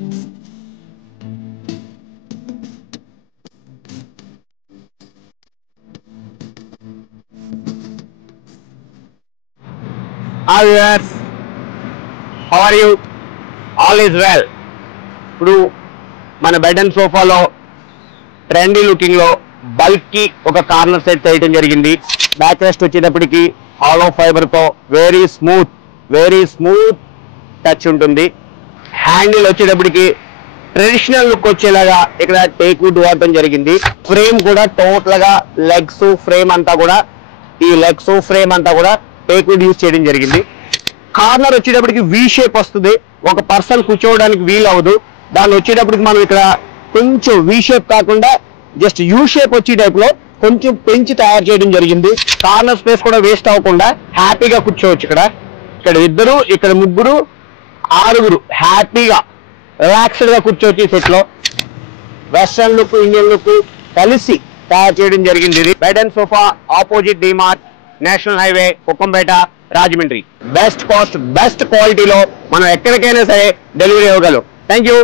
Hi viewers, how are you? All is well. ఇప్పుడు మన bed and సోఫాలో trendy looking లో బల్కీ ఒక కార్నర్ సెట్ చేయడం జరిగింది. బ్యాక్ రెస్ట్ వచ్చేటప్పటికి హాలో ఫైబర్ తో వెరీ స్మూత్ టచ్ ఉంటుంది. హ్యాండిల్ వచ్చేటప్పటికి ట్రెడిషనల్ లుక్ వచ్చేలాగా ఇక్కడ టేక్ వుడ్ వాడటం జరిగింది. ఫ్రేమ్ కూడా టోటల్ గా లెగ్స్ ఫ్రేమ్ అంతా కూడా టేక్ వుడ్ యూజ్ చేయడం జరిగింది. కార్నర్ వచ్చేటప్పటికి వి షేప్ వస్తుంది. ఒక పర్సన్ కూర్చోవడానికి వీలు అవ్వదు. దాన్ని వచ్చేటప్పటికి మనం ఇక్కడ కొంచెం వి షేప్ కాకుండా జస్ట్ యూ షేప్ వచ్చే టైప్ లో కొంచెం పెంచి తయారు చేయడం జరిగింది. కార్నర్ స్పేస్ కూడా వేస్ట్ అవ్వకుండా హ్యాపీగా కూర్చోవచ్చు. ఇక్కడ ఇద్దరు, ఇక్కడ ముగ్గురు, ఆరుగురు హ్యాపీగా రిలాక్స్డ్ గా కూర్చోవచ్చు. ఈ సెట్ లో వెస్ట్రన్ లుక్, ఇండియన్ లుక్ కలిసి తయారు చేయడం జరిగింది. ఇది bed and sofa, opposite DMart, national highway, Kukkampeta, Rajahmundry. Best cost, best క్వాలిటీలో మనం ఎక్కడికైనా సరే డెలివరీ ఇవ్వగలం. Thank you.